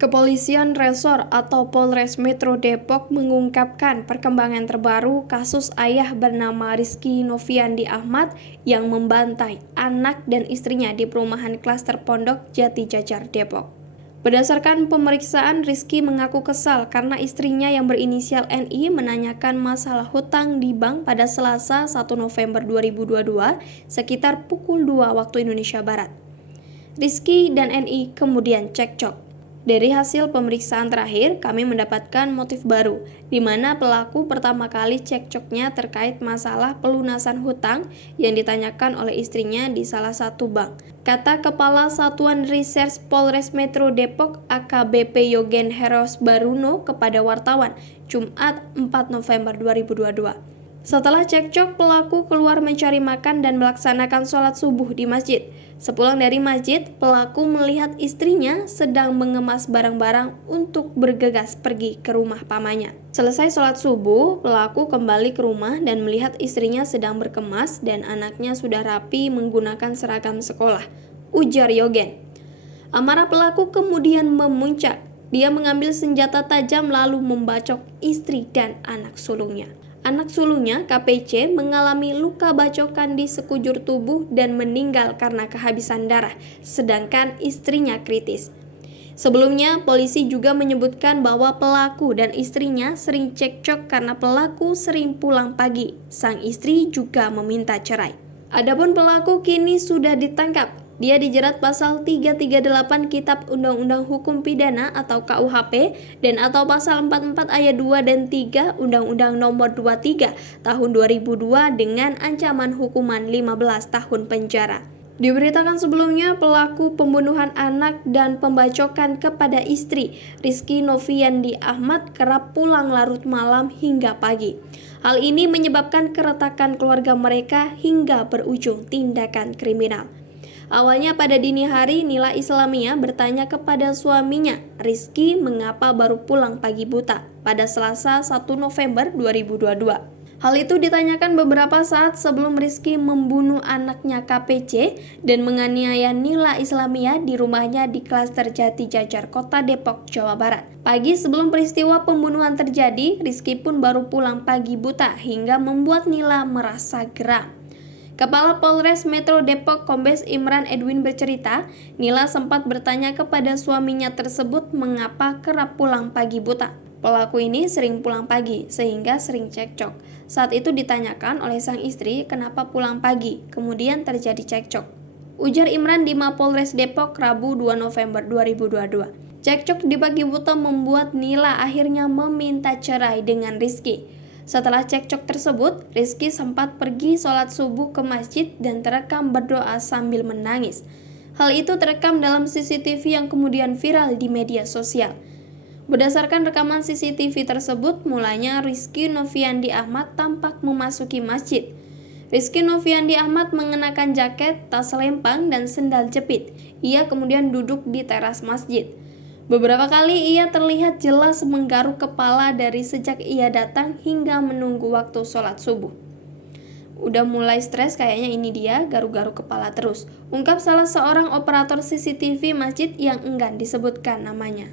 Kepolisian Resor atau Polres Metro Depok mengungkapkan perkembangan terbaru kasus ayah bernama Rizky Noviandi Ahmad yang membantai anak dan istrinya di perumahan klaster Pondok Jati Jajar Depok. Berdasarkan pemeriksaan, Rizky mengaku kesal karena istrinya yang berinisial NI menanyakan masalah hutang di bank pada Selasa 1 November 2022 sekitar pukul 2 waktu Indonesia Barat. Rizky dan NI kemudian cekcok. Dari hasil pemeriksaan terakhir, kami mendapatkan motif baru, di mana pelaku pertama kali cekcoknya terkait masalah pelunasan hutang yang ditanyakan oleh istrinya di salah satu bank. Kata Kepala Satuan Reserse Polres Metro Depok AKBP Yogen Heros Baruno kepada wartawan, Jumat 4 November 2022. Setelah cekcok, pelaku keluar mencari makan dan melaksanakan sholat subuh di masjid. Sepulang dari masjid, pelaku melihat istrinya sedang mengemas barang-barang untuk bergegas pergi ke rumah pamannya. Selesai sholat subuh, pelaku kembali ke rumah dan melihat istrinya sedang berkemas dan anaknya sudah rapi menggunakan seragam sekolah, ujar Yogen. Amarah pelaku kemudian memuncak. Dia mengambil senjata tajam lalu membacok istri dan anak sulungnya. Anak sulungnya, KPC, mengalami luka bacokan di sekujur tubuh dan meninggal karena kehabisan darah, sedangkan istrinya kritis. Sebelumnya, polisi juga menyebutkan bahwa pelaku dan istrinya sering cekcok karena pelaku sering pulang pagi. Sang istri juga meminta cerai. Adapun pelaku kini sudah ditangkap. Dia dijerat pasal 338 Kitab Undang-Undang Hukum Pidana atau KUHP dan atau pasal 44 ayat 2 dan 3 Undang-Undang Nomor 23 Tahun 2002 dengan ancaman hukuman 15 tahun penjara. Diberitakan sebelumnya, pelaku pembunuhan anak dan pembacokan kepada istri, Rizky Noviandi Ahmad, kerap pulang larut malam hingga pagi. Hal ini menyebabkan keretakan keluarga mereka hingga berujung tindakan kriminal. Awalnya pada dini hari, Nila Islamia bertanya kepada suaminya, Rizky, mengapa baru pulang pagi buta pada Selasa 1 November 2022. Hal itu ditanyakan beberapa saat sebelum Rizky membunuh anaknya KPC dan menganiaya Nila Islamia di rumahnya di klaster Jati Jajar, Kota Depok, Jawa Barat. Pagi sebelum peristiwa pembunuhan terjadi, Rizky pun baru pulang pagi buta hingga membuat Nila merasa geram. Kepala Polres Metro Depok Kombes Imran Edwin bercerita, Nila sempat bertanya kepada suaminya tersebut mengapa kerap pulang pagi buta. Pelaku ini sering pulang pagi sehingga sering cekcok. Saat itu ditanyakan oleh sang istri kenapa pulang pagi, kemudian terjadi cekcok. Ujar Imran di Mapolres Depok Rabu 2 November 2022. Cekcok di pagi buta membuat Nila akhirnya meminta cerai dengan Rizky. Setelah cekcok tersebut, Rizky sempat pergi sholat subuh ke masjid dan terekam berdoa sambil menangis. Hal itu terekam dalam CCTV yang kemudian viral di media sosial. Berdasarkan rekaman CCTV tersebut, mulanya Rizky Noviandi Ahmad tampak memasuki masjid. Rizky Noviandi Ahmad mengenakan jaket, tas lempang, dan sendal jepit. Ia kemudian duduk di teras masjid. Beberapa kali ia terlihat jelas menggaruk kepala dari sejak ia datang hingga menunggu waktu sholat subuh. Udah mulai stres kayaknya ini dia, garuk-garuk kepala terus, ungkap salah seorang operator CCTV masjid yang enggan disebutkan namanya.